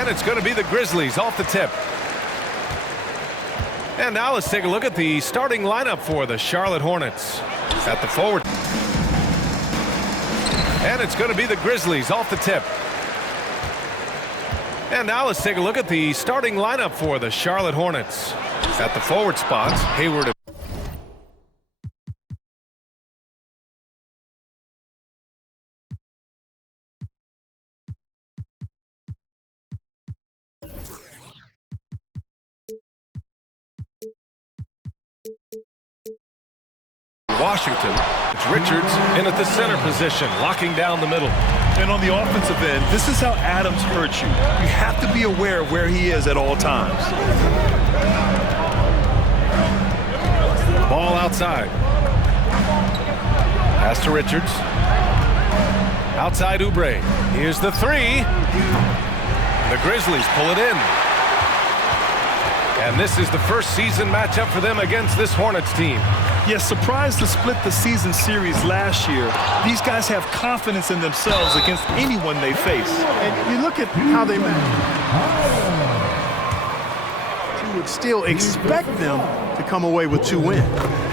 And it's going to be the Grizzlies off the tip. And now let's take a look at the starting lineup for the Charlotte Hornets. At the forward. And it's going to be the Grizzlies off the tip. And now let's take a look at the starting lineup for the Charlotte Hornets. At the forward spots, Hayward. Washington. It's Richards in at the center position, locking down the middle. And on the offensive end, this is how Adams hurts you. You have to be aware of where he is at all times. Ball outside. Pass to Richards. Outside Oubre. Here's the three. The Grizzlies pull it in. And this is the first season matchup for them against this Hornets team. Yes, surprised to split the season series last year. These guys have confidence in themselves against anyone they face. And you look at how they match. You would still expect them to come away with 2 wins.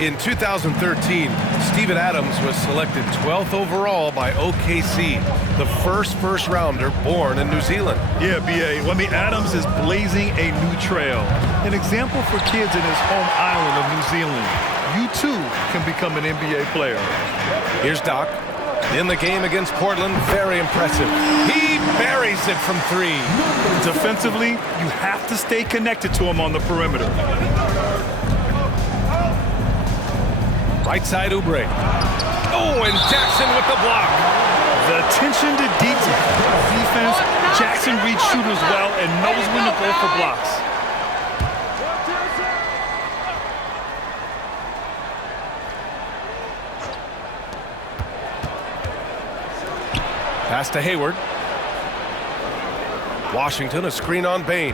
In 2013, Steven Adams was selected 12th overall by OKC, the first rounder born in New Zealand. Yeah, B.A. Well, I mean, Adams is blazing a new trail. An example for kids in his home island of New Zealand. You too can become an NBA player. Here's Doc. In the game against Portland, very impressive. He buries it from 3. Defensively, you have to stay connected to him on the perimeter. Right side, Oubre. Oh, and Jackson with the block. The attention to detail. Defense, Jackson reads shooters well and knows when to go for blocks. Pass to Hayward. Washington, a screen on Bain.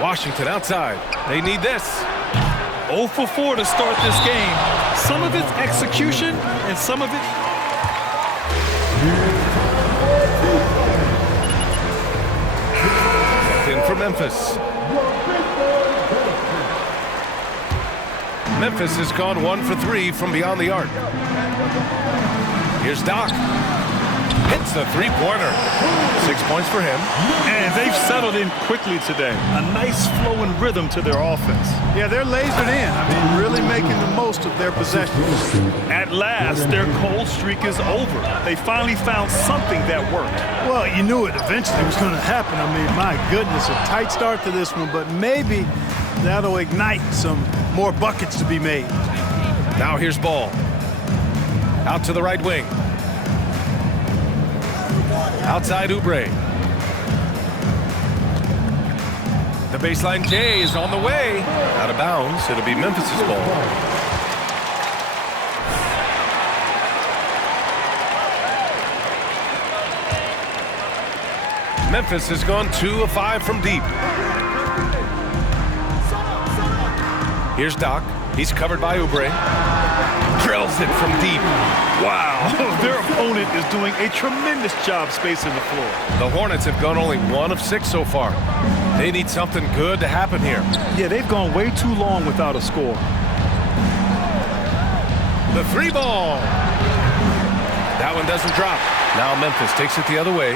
Washington outside. They need this. 0 for 4 to start this game. Some of it's execution and some of it... In for Memphis. Memphis has gone 1 for 3 from beyond the arc. Here's Doc. Hits the three-pointer. 6 points for him. And they've settled in quickly today. A nice flow and rhythm to their offense. Yeah, they're lasered in. I mean, really making the most of their possessions. At last, their cold streak is over. They finally found something that worked. Well, you knew it eventually was going to happen. I mean, my goodness, a tight start to this one, but maybe that'll ignite some more buckets to be made. Now here's Ball. Out to the right wing. Outside Oubre. The baseline J is on the way. Out of bounds. It'll be Memphis's ball. Memphis has gone 2 of 5 from deep. Here's Doc. He's covered by Oubre. Drills it from deep. Wow, their opponent is doing a tremendous job spacing the floor. The Hornets have gone only 1 of 6 so far. They need something good to happen here. Yeah, they've gone way too long without a score. The 3 ball. That one doesn't drop. Now Memphis takes it the other way.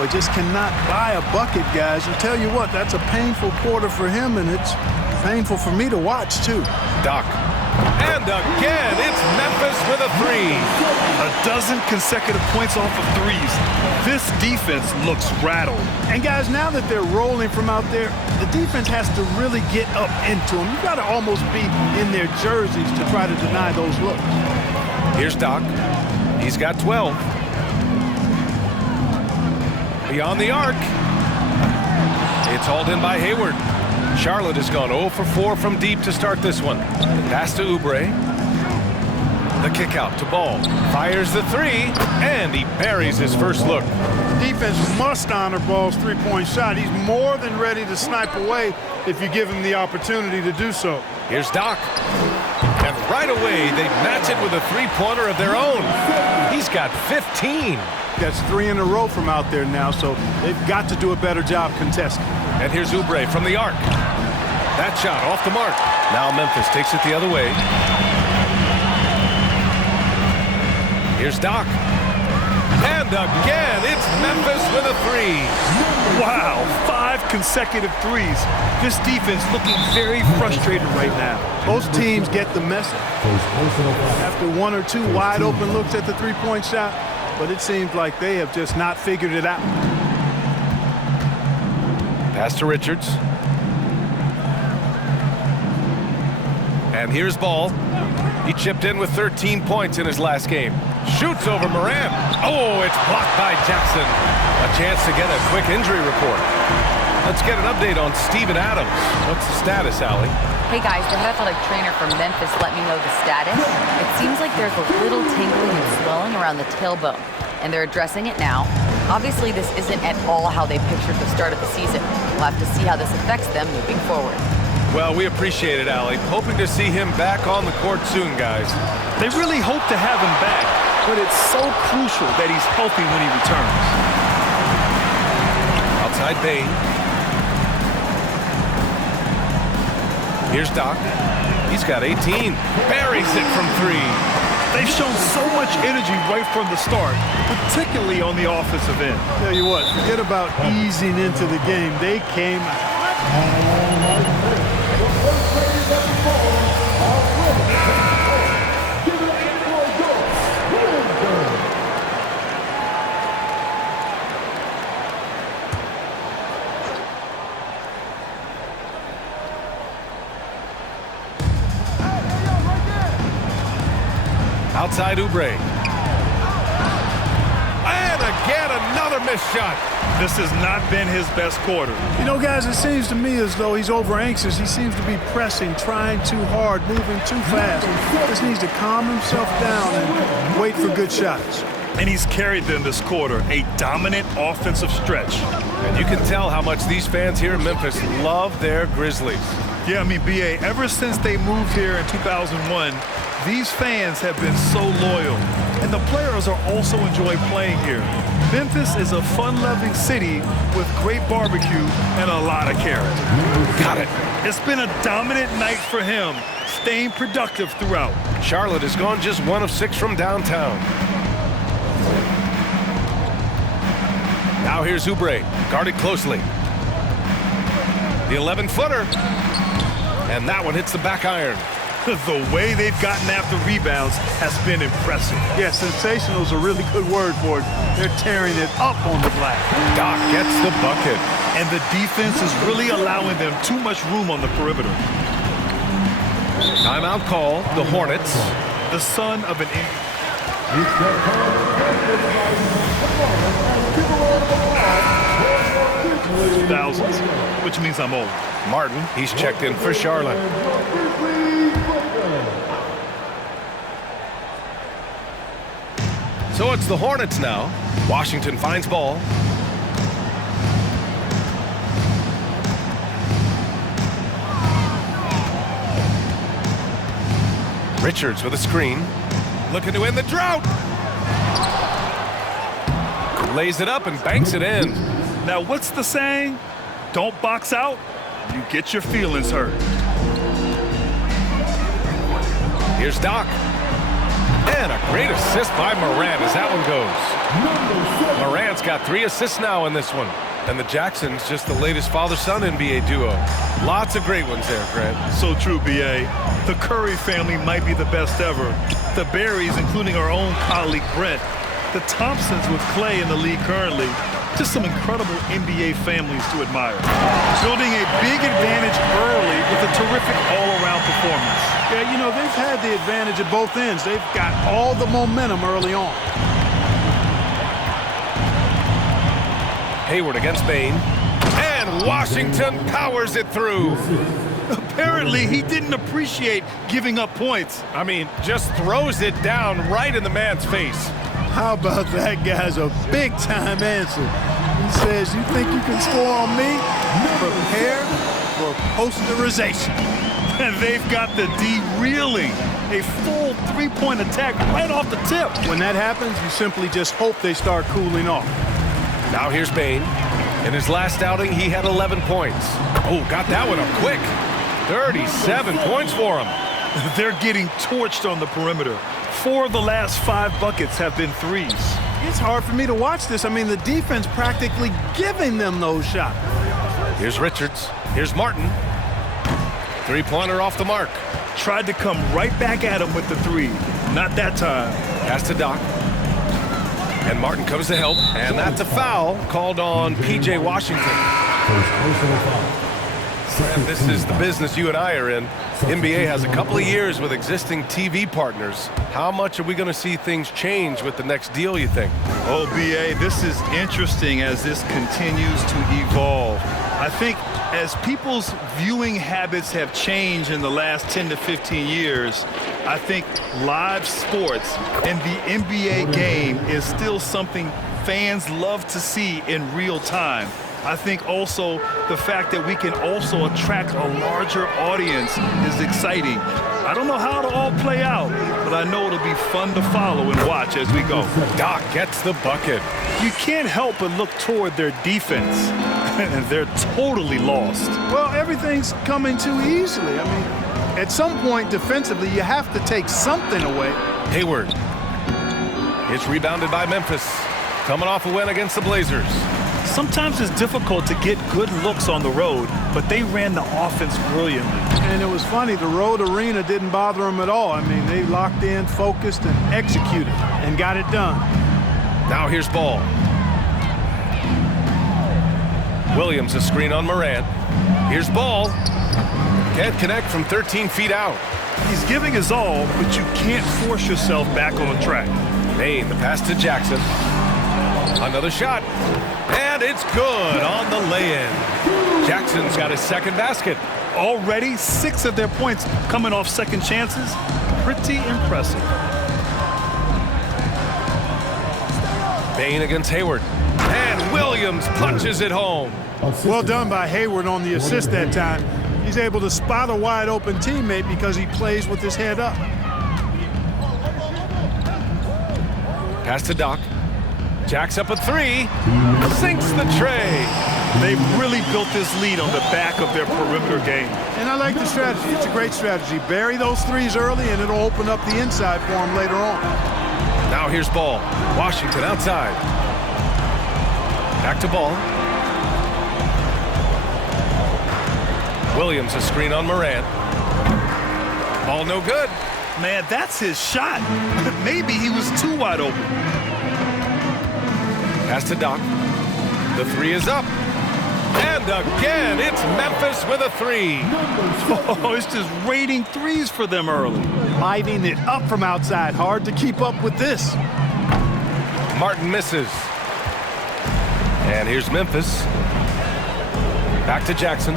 Boy, just cannot buy a bucket, guys. And tell you what, that's a painful quarter for him, and it's painful for me to watch, too. Doc. And again, it's Memphis with a 3. A dozen consecutive points off of threes. This defense looks rattled. And guys, now that they're rolling from out there, the defense has to really get up into them. You've got to almost be in their jerseys to try to deny those looks. Here's Doc. He's got 12. Beyond the arc. It's hauled in by Hayward. Charlotte has gone 0 for 4 from deep to start this one. Pass to Oubre. The kick out to Ball. Fires the 3, and he buries his first look. Defense must honor Ball's three-point shot. He's more than ready to snipe away if you give him the opportunity to do so. Here's Doc. And right away, they match it with a three-pointer of their own. He's got 15. That's 3 in a row from out there now, so they've got to do a better job contesting. And here's Oubre from the arc. That shot off the mark. Now Memphis takes it the other way. Here's Doc. And again, it's Memphis with a 3. Wow, 5 consecutive threes. This defense looking very frustrated right now. Both teams get the message. After 1 or 2 wide open looks at the three-point shot, but it seems like they have just not figured it out. Pass to Richards. And here's Ball. He chipped in with 13 points in his last game. Shoots over Moran. Oh, it's blocked by Jackson. A chance to get a quick injury report. Let's get an update on Steven Adams. What's the status, Allie? Hey guys, the head athletic trainer from Memphis let me know the status. It seems like there's a little tingling and swelling around the tailbone, and they're addressing it now. Obviously, this isn't at all how they pictured the start of the season. We'll have to see how this affects them moving forward. Well, we appreciate it, Allie. Hoping to see him back on the court soon, guys. They really hope to have him back, but it's so crucial that he's healthy when he returns. Outside Bain. Here's Doc. He's got 18. Buries it from 3. They've shown so much energy right from the start, particularly on the offensive end. Tell you what, forget about easing into the game. They came outside Oubre. And again, another missed shot. This has not been his best quarter. You know, guys, it seems to me as though he's over anxious. He seems to be pressing, trying too hard, moving too fast. Just needs to calm himself down and wait for good shots. And he's carried them this quarter, a dominant offensive stretch. And you can tell how much these fans here in Memphis love their Grizzlies. Yeah, I mean, B.A., ever since they moved here in 2001, these fans have been so loyal. And the players are also enjoying playing here. Memphis is a fun-loving city with great barbecue and a lot of character. Got it. It's been a dominant night for him, staying productive throughout. Charlotte has gone just 1 of 6 from downtown. Now here's Oubre, guarded closely. The 11-footer. And that one hits the back iron. The way they've gotten after rebounds has been impressive. Yeah, sensational is a really good word for it. They're tearing it up on the glass. Doc gets the bucket. And the defense is really allowing them too much room on the perimeter. Timeout call, the Hornets. The son of an... Thousands, which means I'm old. Martin, he's checked in for Charlotte. So it's the Hornets now. Washington finds Ball. Richards with a screen. Looking to end the drought. Lays it up and banks it in. Now, what's the saying? Don't box out, you get your feelings hurt. Here's Doc. And a great assist by Moran as that one goes. Moran's got 3 assists now in this one. And the Jacksons just the latest father-son NBA duo. Lots of great ones there, Grant. So true, B.A. The Curry family might be the best ever. The Berries, including our own colleague Brent. The Thompsons with Clay in the league currently. Just some incredible NBA families to admire. Building a big advantage early with a terrific all-around performance. Yeah, you know, they've had the advantage at both ends. They've got all the momentum early on. Hayward against Bain. And Washington powers it through. Apparently, he didn't appreciate giving up points. I mean, just throws it down right in the man's face. How about that guy's a big-time answer? He says, you think you can score on me? Prepare for posterization. And they've got the D reeling. A full three-point attack right off the tip. When that happens, you simply just hope they start cooling off. Now here's Bane. In his last outing, he had 11 points. Oh, got that one up quick. 37 points for him. They're getting torched on the perimeter. 4 of the last 5 buckets have been threes. It's hard for me to watch this. I mean, the defense practically giving them those shots. Here's Richards. Here's Martin. Three-pointer off the mark. Tried to come right back at him with the three. Not that time. Pass to Doc. And Martin comes to help. And that's a foul called on P.J. Washington. And this is the business you and I are in. NBA has a couple of years with existing TV partners. How much are we going to see things change with the next deal, you think? Oh, B.A., this is interesting as this continues to evolve. I think as people's viewing habits have changed in the last 10 to 15 years, I think live sports and the NBA game is still something fans love to see in real time. I think also the fact that we can also attract a larger audience is exciting. I don't know how it'll all play out, but I know it'll be fun to follow and watch as we go. Doc gets the bucket. You can't help but look toward their defense, and they're totally lost. Well, everything's coming too easily. I mean, at some point defensively, you have to take something away. Hayward. It's rebounded by Memphis. Coming off a win against the Blazers. Sometimes it's difficult to get good looks on the road, but they ran the offense brilliantly. And it was funny, the road arena didn't bother them at all. I mean, they locked in, focused, and executed, and got it done. Now here's Ball. Williams a screen on Morant. Here's Ball. Can't connect from 13 feet out. He's giving his all, but you can't force yourself back on the track. Bane, the pass to Jackson. Another shot. And it's good on the lay-in. Jackson's got his second basket. Already 6 of their points coming off second chances. Pretty impressive. Bane against Hayward. And Williams punches it home. Well done by Hayward on the assist that time. He's able to spot a wide open teammate because he plays with his head up. Pass to Doc. Jacks up a three. Sinks the tray. They've really built this lead on the back of their perimeter game. And I like the strategy. It's a great strategy. Bury those threes early, and it'll open up the inside for them later on. Now here's Ball. Washington outside. Back to Ball. Williams a screen on Morant. Ball no good. Man, that's his shot. Maybe he was too wide open. Pass to Doc. The three is up. And again, it's Memphis with a three. Oh, it's just raining threes for them early. Lighting it up from outside. Hard to keep up with this. Martin misses. And here's Memphis. Back to Jackson.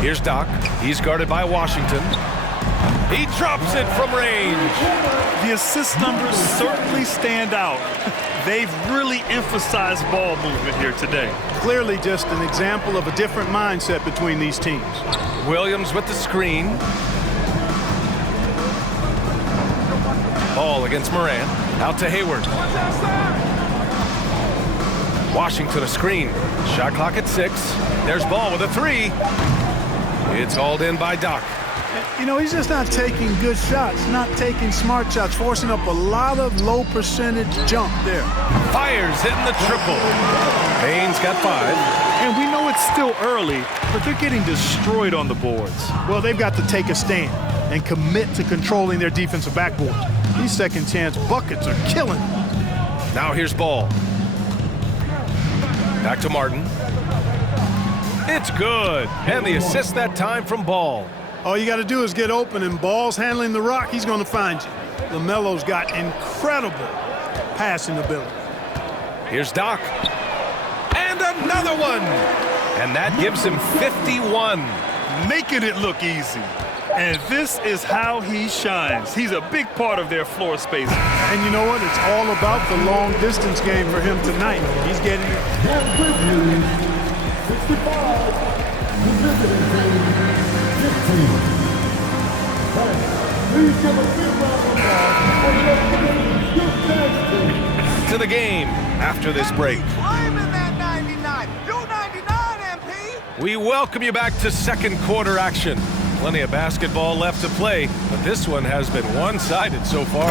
Here's Doc. He's guarded by Washington. He drops it from range. The assist numbers certainly stand out. They've really emphasized ball movement here today. Clearly just an example of a different mindset between these teams. Williams with the screen. Ball against Morant. Out to Hayward. Washington a screen. Shot clock at 6. There's Ball with a three. It's hauled in by Doc. You know, he's just not taking good shots, not taking smart shots, forcing up a lot of low percentage jump there. Fires hitting the triple. Bane's got 5. And we know it's still early, but they're getting destroyed on the boards. Well, they've got to take a stand and commit to controlling their defensive backboard. These second chance buckets are killing them. Now here's Ball. Back to Martin. It's good. And the assist that time from Ball. All you got to do is get open, and Ball's handling the rock. He's going to find you. LaMelo's got incredible passing ability. Here's Doc. And another one. And that gives him 51. Making it look easy. And this is how he shines. He's a big part of their floor space. And you know what? It's all about the long distance game for him tonight. He's getting it. 65. To the game after this break. We welcome you back to second quarter action. Plenty of basketball left to play, but this one has been one-sided so far.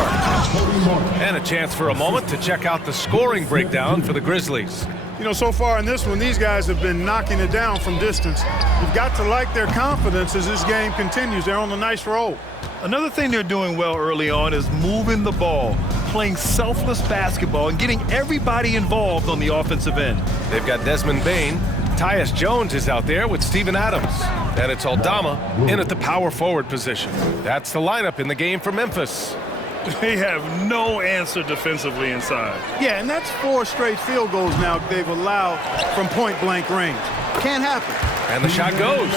And a chance for a moment to check out the scoring breakdown for the Grizzlies. You know, so far in this one, these guys have been knocking it down from distance. You've got to like their confidence as this game continues. They're on a nice roll. Another thing they're doing well early on is moving the ball, playing selfless basketball, and getting everybody involved on the offensive end. They've got Desmond Bane. Tyus Jones is out there with Steven Adams. And it's Aldama in at the power forward position. That's the lineup in the game for Memphis. They have no answer defensively inside. Yeah, and that's 4 straight field goals now they've allowed from point-blank range. Can't happen. And the shot goes.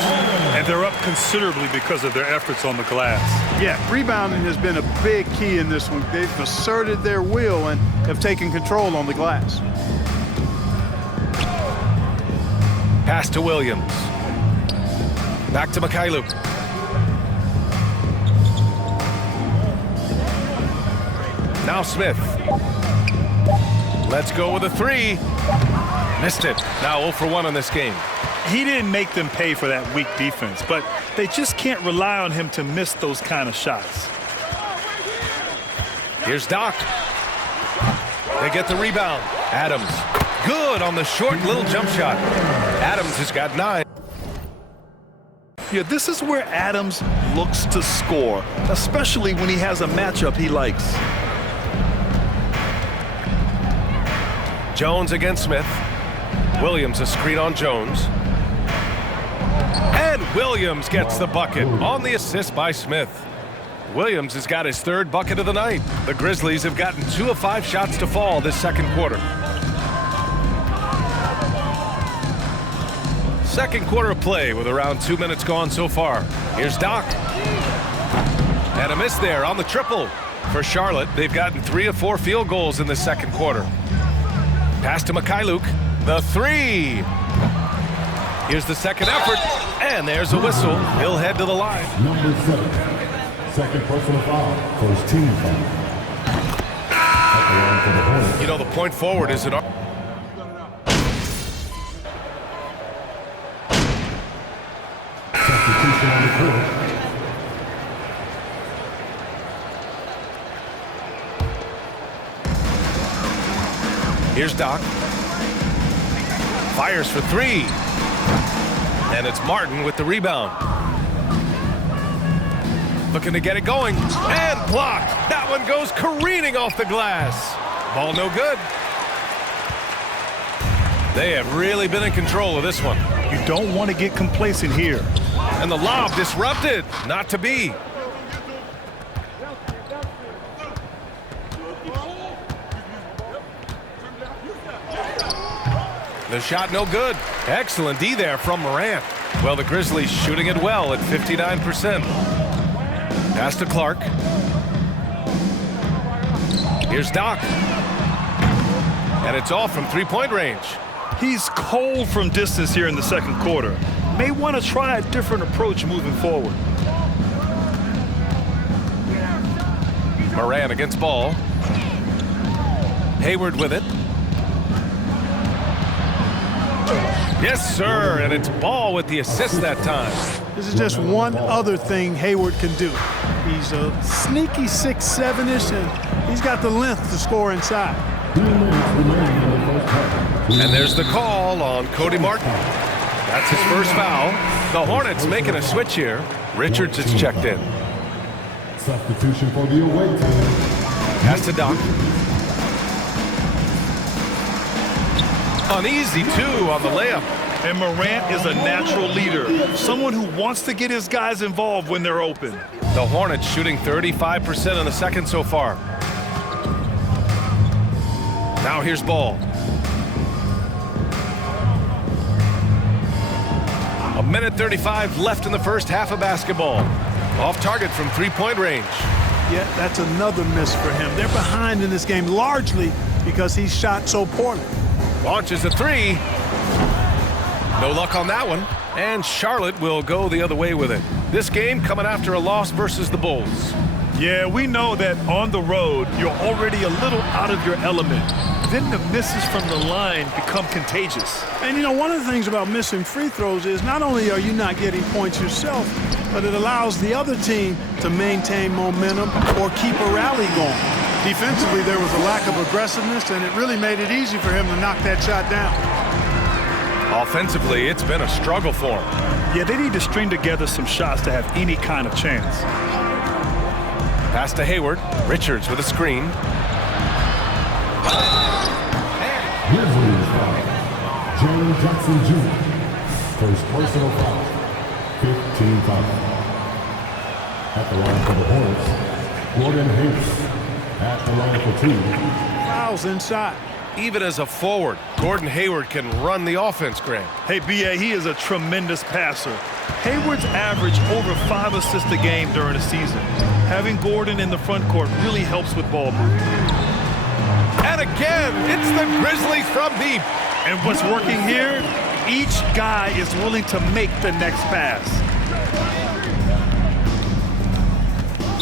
And they're up considerably because of their efforts on the glass. Yeah, rebounding has been a big key in this one. They've asserted their will and have taken control on the glass. Pass to Williams. Back to Mikhailuk. Now Smith. Let's go with a 3. Missed it. Now 0 for 1 in this game. He didn't make them pay for that weak defense, but they just can't rely on him to miss those kind of shots. Here's Doc. They get the rebound. Adams. Good on the short little jump shot. Adams has got 9. Yeah, this is where Adams looks to score, especially when he has a matchup he likes. Jones against Smith. Williams a screen on Jones. And Williams gets the bucket on the assist by Smith. Williams has got his 3rd bucket of the night. The Grizzlies have gotten 2 of 5 shots to fall this second quarter. Second quarter of play with around 2 minutes gone so far. Here's Doc. And a miss there on the triple. For Charlotte, they've gotten 3 of 4 field goals in the second quarter. Pass to Mikhailuk. The 3. Here's the second effort. And there's a whistle. He'll head to the line. Number 7. Second personal foul. First team foul. You know, the point forward is an... Substitution on the court. Here's Doc. Fires for 3. And it's Martin with the rebound. Looking to get it going. And blocked. That one goes careening off the glass. Ball no good. They have really been in control of this one. You don't want to get complacent here. And the lob disrupted. Not to be. The shot no good. Excellent D there from Morant. Well, the Grizzlies shooting it well at 59%. Pass to Clark. Here's Doc. And it's off from 3-point range. He's cold from distance here in the second quarter. May want to try a different approach moving forward. Morant against Ball. Hayward with it. Yes, sir, and it's Ball with the assist that time. This is just one other thing Hayward can do. He's a sneaky 6'7"ish, and he's got the length to score inside. And there's the call on Cody Martin. That's his first foul. The Hornets making a switch here. Richards is checked in. Substitution for the away team. Pass to Doc. Uneasy, too, on the layup. And Morant is a natural leader, someone who wants to get his guys involved when they're open. The Hornets shooting 35% in the second so far. Now here's Ball. A minute 35 left in the first half of basketball. Off target from 3-point range. Yeah, that's another miss for him. They're behind in this game largely because he shot so poorly. Launches a 3. No luck on that one. And Charlotte will go the other way with it. This game coming after a loss versus the Bulls. Yeah, we know that on the road, you're already a little out of your element. Then the misses from the line become contagious. And, you know, one of the things about missing free throws is not only are you not getting points yourself, but it allows the other team to maintain momentum or keep a rally going. Defensively, there was a lack of aggressiveness, and it really made it easy for him to knock that shot down. Offensively, it's been a struggle for him. Yeah, they need to string together some shots to have any kind of chance. Pass to Hayward. Richards with a screen. Grizzlies foul. James Jackson Jr. First personal foul. 15 foul. At the line for the Hornets, Gordon Hayward. At the line for 2. Fouls inside. Even as a forward, Gordon Hayward can run the offense, Grant. Hey, B.A., he is a tremendous passer. Hayward's averaged over 5 assists a game during the season. Having Gordon in the front court really helps with ball movement. And again, it's the Grizzlies from deep. And what's working here, each guy is willing to make the next pass.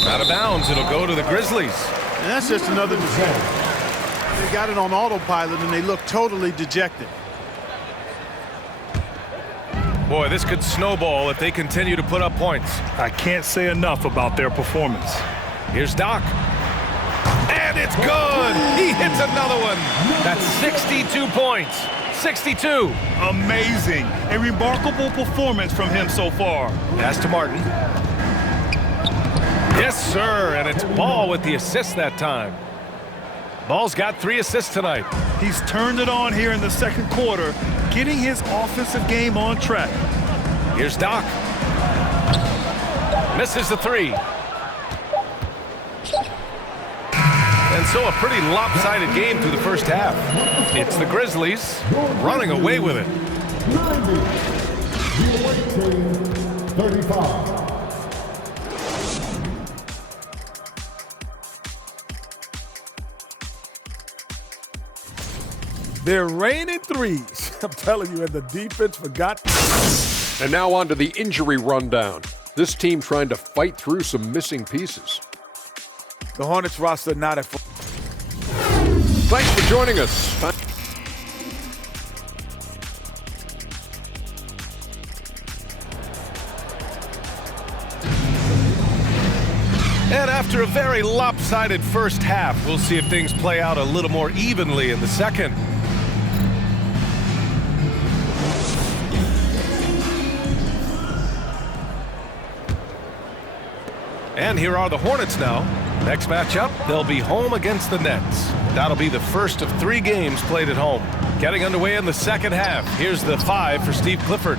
Out of bounds, it'll go to the Grizzlies. And that's just another disaster. They got it on autopilot, and they look totally dejected. Boy, this could snowball if they continue to put up points. I can't say enough about their performance. Here's Doc. And it's good! He hits another one. That's 62 points. 62. Amazing. A remarkable performance from him so far. Pass to Martin. Yes, sir, and it's Ball with the assist that time. Ball's got 3 assists tonight. He's turned it on here in the second quarter, getting his offensive game on track. Here's Doc. Misses the 3. And so a pretty lopsided game through the first half. It's the Grizzlies running away with it. 90. The away team, 35. They're raining threes. I'm telling you, and the defense forgot. And now on to the injury rundown. This team trying to fight through some missing pieces. The Hornets roster not at full. Thanks for joining us. And after a very lopsided first half, we'll see if things play out a little more evenly in the second. And here are the Hornets now. Next matchup, they'll be home against the Nets. That'll be the first of 3 games played at home. Getting underway in the second half. Here's the 5 for Steve Clifford.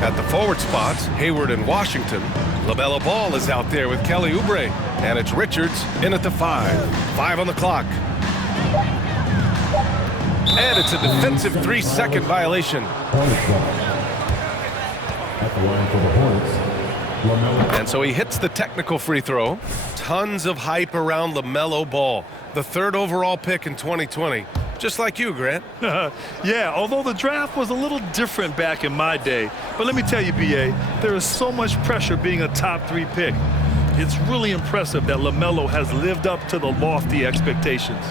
At the forward spots, Hayward and Washington. LaMelo Ball is out there with Kelly Oubre. And it's Richards in at the 5. 5 on the clock. And it's a defensive 3-second violation. At the line for the Hornets, LaMelo. And so he hits the technical free throw. Tons of hype around LaMelo Ball, the 3rd overall pick in 2020. Just like you, Grant. Yeah, although the draft was a little different back in my day. But let me tell you, B.A., there is so much pressure being a top 3 pick. It's really impressive that LaMelo has lived up to the lofty expectations.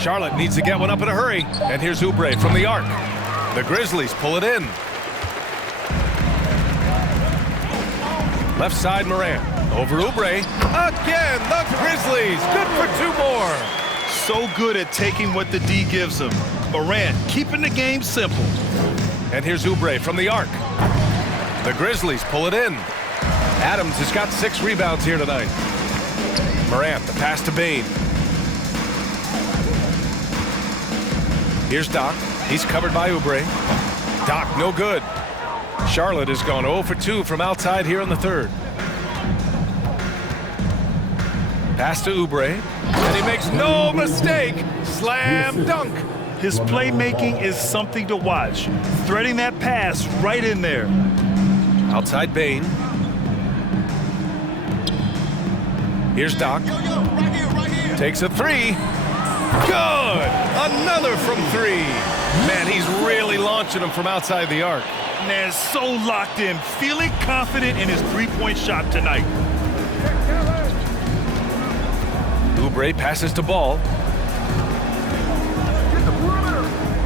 Charlotte needs to get one up in a hurry. And here's Oubre from the arc. The Grizzlies pull it in. Left side, Morant. Over Oubre. Again, the Grizzlies. Good for 2 more. So good at taking what the D gives him. Morant keeping the game simple. And here's Oubre from the arc. The Grizzlies pull it in. Adams has got 6 rebounds here tonight. Morant, the pass to Bane. Here's Doc. He's covered by Oubre. Doc, no good. Charlotte has gone 0 for 2 from outside here in the 3rd. Pass to Oubre, and he makes no mistake. Slam dunk. His playmaking is something to watch. Threading that pass right in there. Outside Bane. Here's Doc. Takes a 3. Good! Another from 3. Man, he's really launching them from outside the arc. Man, so locked in, feeling confident in his three-point shot tonight. Oubre passes to Ball.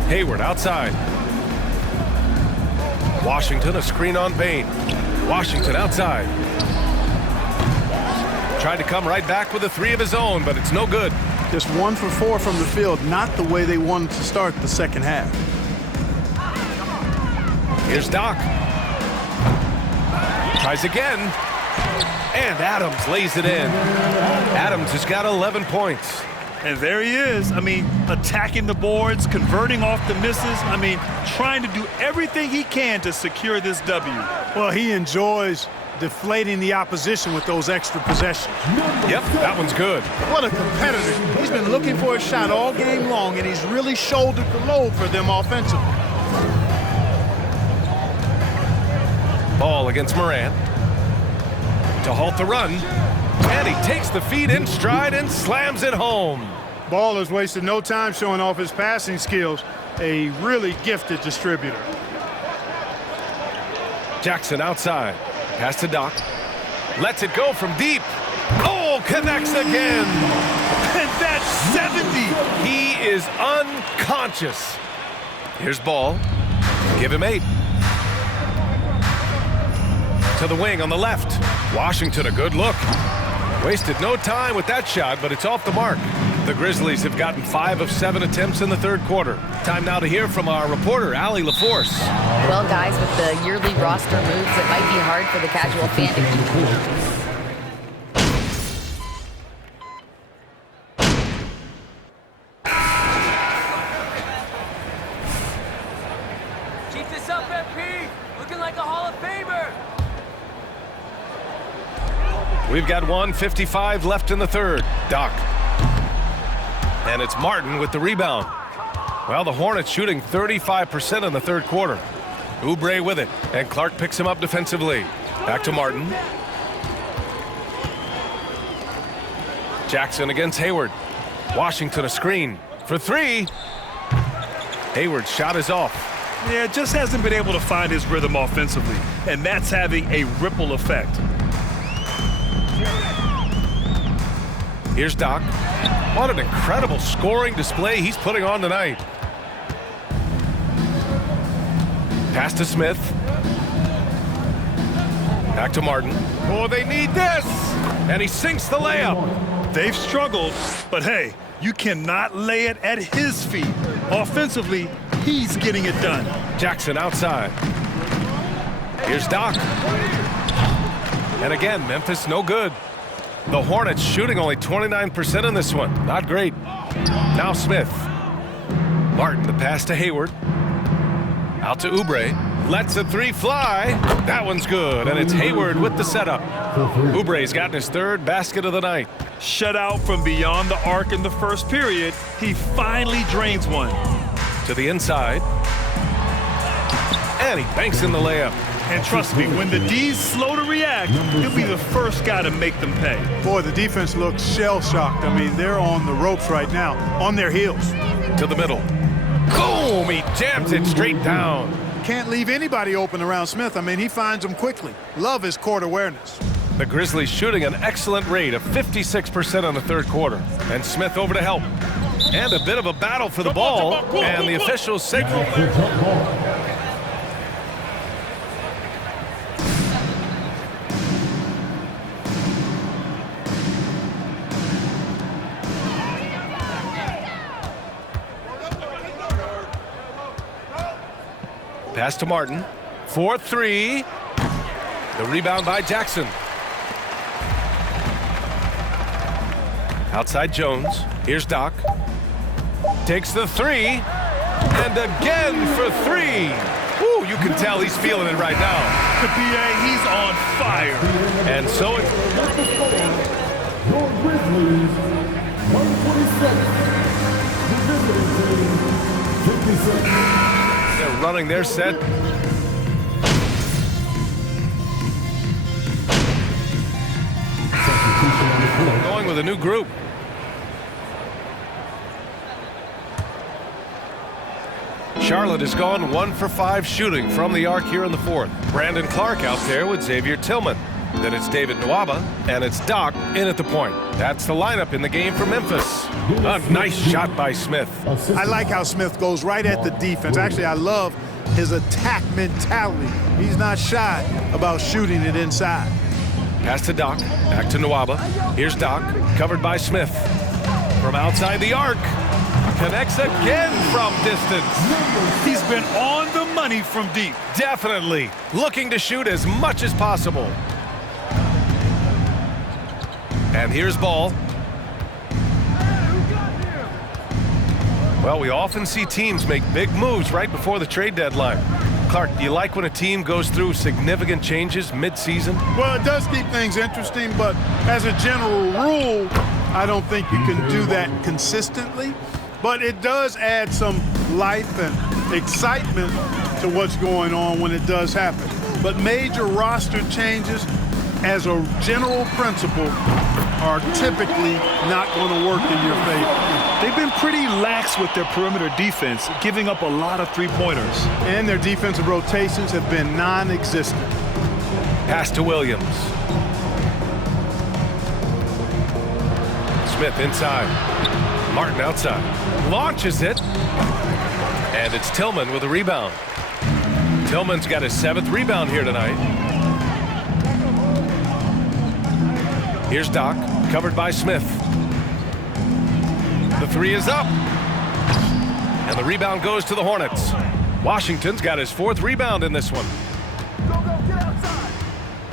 Hayward outside. Washington, a screen on Payne. Washington outside. Tried to come right back with a three of his own, but it's no good. Just 1 for 4 from the field, not the way they wanted to start the second half. Here's Doc. Tries again. And Adams lays it in. Adams has got 11 points. And there he is. I mean, attacking the boards, converting off the misses. I mean, trying to do everything he can to secure this W. Well, he enjoys deflating the opposition with those extra possessions. Yep, that one's good. What a competitor. He's been looking for a shot all game long, and he's really shouldered the load for them offensively. Ball against Morant. To halt the run. And he takes the feed in stride and slams it home. Ball has wasted no time showing off his passing skills. A really gifted distributor. Jackson outside. Pass to Doc. Lets it go from deep. Oh, connects again. And that's 70. He is unconscious. Here's Ball. Give him 8. To the wing on the left. Washington, a good look. Wasted no time with that shot, but it's off the mark. The Grizzlies have gotten 5 of 7 attempts in the third quarter. Time now to hear from our reporter, Allie LaForce. Well, guys, with the yearly roster moves, it might be hard for the casual fan to keep this up, MP. Looking like a Hall of Famer. We've got 1:55 left in the third. Doc. And it's Martin with the rebound. Well, the Hornets shooting 35% in the third quarter. Oubre with it, and Clark picks him up defensively. Back to Martin. Jackson against Hayward. Washington a screen for 3. Hayward's shot is off. Yeah, just hasn't been able to find his rhythm offensively, and that's having a ripple effect. Here's Doc. What an incredible scoring display he's putting on tonight. Pass to Smith. Back to Martin. Oh, they need this! And he sinks the layup. They've struggled, but hey, you cannot lay it at his feet. Offensively, he's getting it done. Jackson outside. Here's Doc. And again, Memphis no good. The Hornets shooting only 29% in this one. Not great. Now Smith. Martin, the pass to Hayward. Out to Oubre. Lets a 3 fly. That one's good, and it's Hayward with the setup. Oubre's gotten his 3rd basket of the night. Shut out from beyond the arc in the first period. He finally drains one. To the inside. And he banks in the layup. And trust me, when the D's slow to react, he'll be the first guy to make them pay. Boy, the defense looks shell-shocked. I mean, they're on the ropes right now, on their heels. To the middle. Boom! He jams it straight down. Can't leave anybody open around Smith. I mean, he finds them quickly. Love his court awareness. The Grizzlies shooting an excellent rate of 56% in the third quarter. And Smith over to help. And a bit of a battle for the ball. And the officials signal. Pass to Martin. 4-3. The rebound by Jackson. Outside Jones. Here's Doc. Takes the 3. And again for 3. Woo, you can tell he's feeling it right now. The PA, he's on fire. And so it's... Your Grizzlies, 127. The visiting team, 56. They're running their set. Going with a new group. Charlotte has gone 1 for 5 shooting from the arc here in the fourth. Brandon Clark out there with Xavier Tillman. Then it's David Nwaba, and it's Doc in at the point. That's the lineup in the game for Memphis. A nice shot by Smith. I like how Smith goes right at the defense. Actually, I love his attack mentality. He's not shy about shooting it inside. Pass to Doc, back to Nwaba. Here's Doc, covered by Smith. From outside the arc, connects again from distance. He's been on the money from deep. Definitely looking to shoot as much as possible. And here's Ball. Well, we often see teams make big moves right before the trade deadline. Clark, do you like when a team goes through significant changes mid-season? Well, it does keep things interesting, but as a general rule, I don't think you can do that consistently. But it does add some life and excitement to what's going on when it does happen. But major roster changes, as a general principle, are typically not going to work in your favor. They've been pretty lax with their perimeter defense, giving up a lot of three-pointers. And their defensive rotations have been non-existent. Pass to Williams. Smith inside. Martin outside. Launches it. And it's Tillman with a rebound. Tillman's got his 7th rebound here tonight. Here's Doc, covered by Smith. The 3 is up. And the rebound goes to the Hornets. Washington's got his 4th rebound in this one.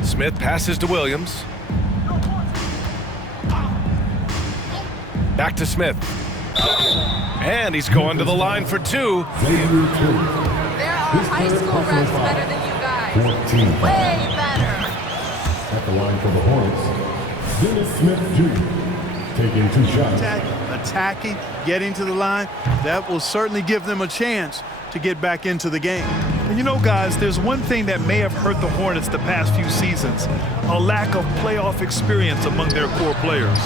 Smith passes to Williams. Back to Smith. And he's going to the line for 2. There are high school refs better than you guys. 14. Way better. At the line for the Hornets, Dennis Smith Jr. taking 2 shots. Attacking, getting to the line, that will certainly give them a chance to get back into the game. And you know, guys, there's one thing that may have hurt the Hornets the past few seasons: a lack of playoff experience among their core players.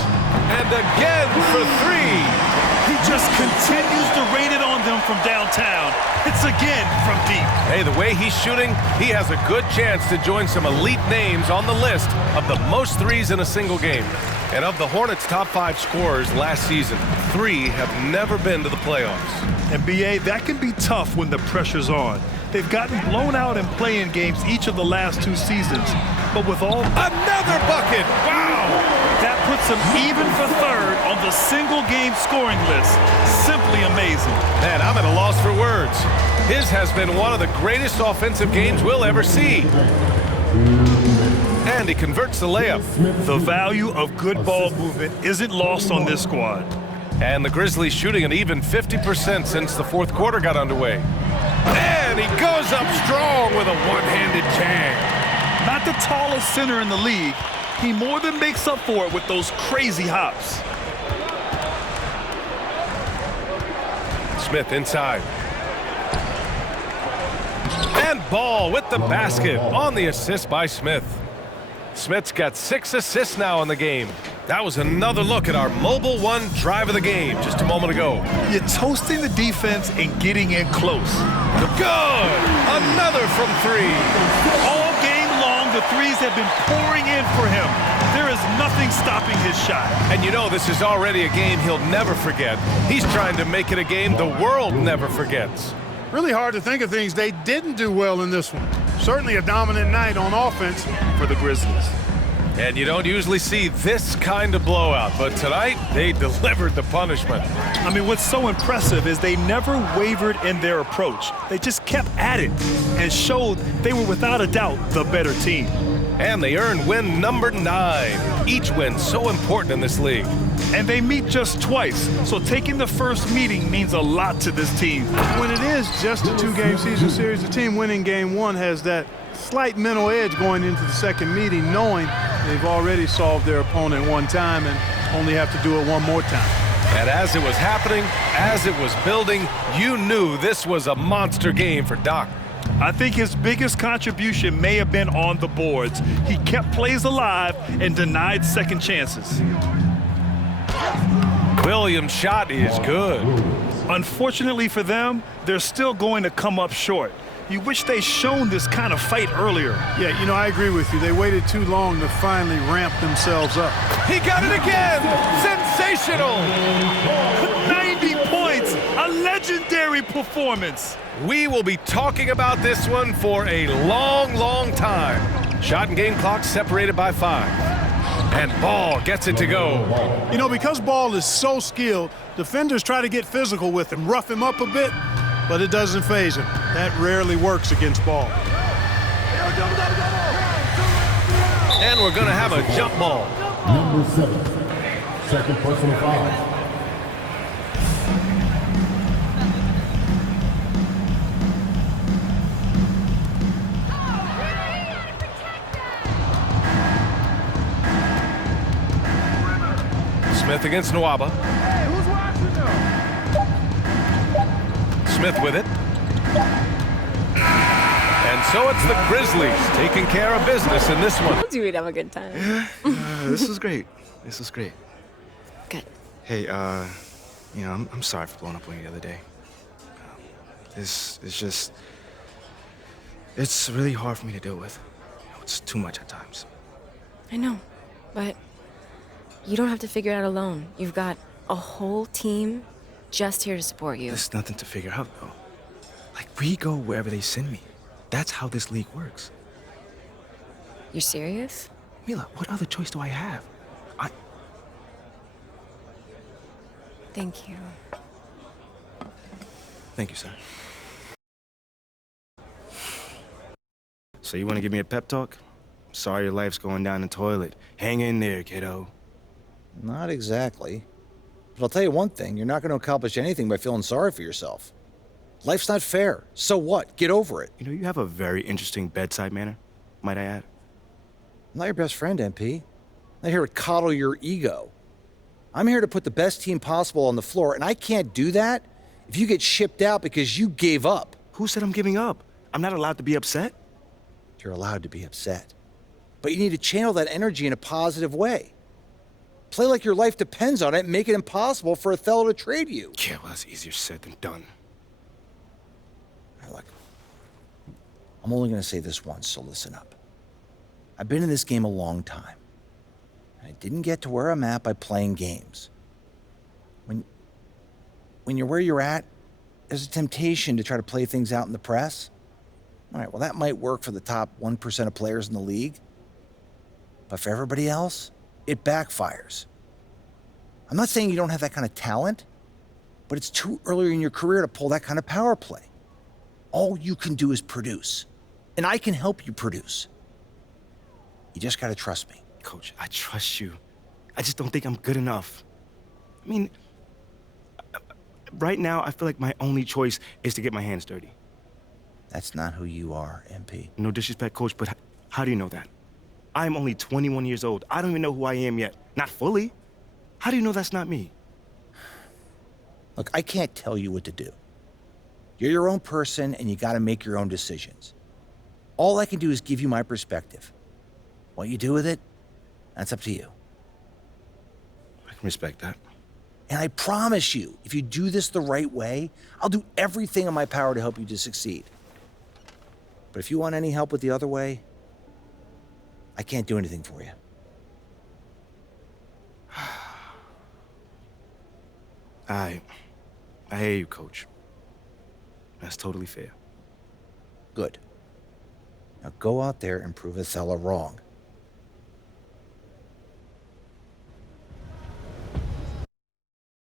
And again for 3. He just continues to rain it on them from downtown. It's again from deep. Hey, the way he's shooting, he has a good chance to join some elite names on the list of the most 3s in a single game. And of the Hornets' top 5 scorers last season, 3 have never been to the playoffs. And BA, that can be tough when the pressure's on. They've gotten blown out in play-in games each of the last 2 seasons. But with all... Another bucket! Wow! That puts him even for 3rd on the single-game scoring list. Simply amazing. Man, I'm at a loss for words. His has been one of the greatest offensive games we'll ever see. And he converts the layup. The value of good ball movement isn't lost on this squad. And the Grizzlies shooting an even 50% since the 4th quarter got underway. And he goes up strong with a one-handed jam. Not the tallest center in the league, he more than makes up for it with those crazy hops. Smith inside. And Ball with the basket on the assist by Smith. Smith's got 6 assists now in the game. That was another look at our Mobile One drive of the game just a moment ago. You're toasting the defense and getting in close. Good! Another from 3. All game long, the 3s have been pouring in for him. There is nothing stopping his shot. And you know this is already a game he'll never forget. He's trying to make it a game the world never forgets. Really hard to think of things they didn't do well in this one. Certainly a dominant night on offense for the Grizzlies. And you don't usually see this kind of blowout, but tonight they delivered the punishment. I mean, what's so impressive is they never wavered in their approach. They just kept at it and showed they were without a doubt the better team. And they earned win number 9. Each win so important in this league. And they meet just twice, so taking the first meeting means a lot to this team. When it is just a 2-game season series, the team winning game 1 has that slight mental edge going into the second meeting, knowing they've already solved their opponent one time and only have to do it one more time. And as it was happening, as it was building, you knew this was a monster game for Doc. I think his biggest contribution may have been on the boards. He kept plays alive and denied second chances. Williams' shot is good. Unfortunately for them, they're still going to come up short. You wish they'd shown this kind of fight earlier. Yeah, you know, I agree with you. They waited too long to finally ramp themselves up. He got it again! Sensational! 90 points! A legendary performance! We will be talking about this one for a long, long time. Shot and game clock separated by 5. And Ball gets it to go. You know, because Ball is so skilled, defenders try to get physical with him, rough him up a bit, but it doesn't faze him. That rarely works against Ball. And we're going to have a jump ball. Number 7, second personal foul. Smith against Nwaba. Smith with it. And so it's the Grizzlies taking care of business in this one. Do we have a good time? This was great. This was great. Good. Hey, you know, I'm sorry for blowing up on you the other day. It's just, it's really hard for me to deal with. You know, it's too much at times. I know, but you don't have to figure it out alone. You've got a whole team just here to support you. There's nothing to figure out, though. Like, we go wherever they send me. That's how this league works. You're serious? Mila, what other choice do I have? Thank you. Thank you, sir. So you want to give me a pep talk? Sorry your life's going down the toilet. Hang in there, kiddo. Not exactly. But I'll tell you one thing, you're not going to accomplish anything by feeling sorry for yourself. Life's not fair. So what? Get over it. You know, you have a very interesting bedside manner, might I add. I'm not your best friend, MP. I'm not here to coddle your ego. I'm here to put the best team possible on the floor, and I can't do that if you get shipped out because you gave up. Who said I'm giving up? I'm not allowed to be upset. You're allowed to be upset. But you need to channel that energy in a positive way. Play like your life depends on it and make it impossible for Othello to trade you. Yeah, well, that's easier said than done. Now, look, I'm only going to say this once, so listen up. I've been in this game a long time. I didn't get to where I'm at by playing games. When you're where you're at, there's a temptation to try to play things out in the press. All right, well, that might work for the top 1% of players in the league. But for everybody else, it backfires. I'm not saying you don't have that kind of talent, but it's too early in your career to pull that kind of power play. All you can do is produce, and I can help you produce. You just got to trust me. Coach, I trust you. I just don't think I'm good enough. I mean, right now, I feel like my only choice is to get my hands dirty. That's not who you are, MP. No disrespect, Coach, but how do you know that? I'm only 21 years old. I don't even know who I am yet. Not fully. How do you know that's not me? Look, I can't tell you what to do. You're your own person, and you got to make your own decisions. All I can do is give you my perspective. What you do with it, that's up to you. I can respect that. And I promise you, if you do this the right way, I'll do everything in my power to help you to succeed. But if you want any help with the other way, I can't do anything for you. I hear you, Coach. That's totally fair. Good. Now go out there and prove Othello wrong.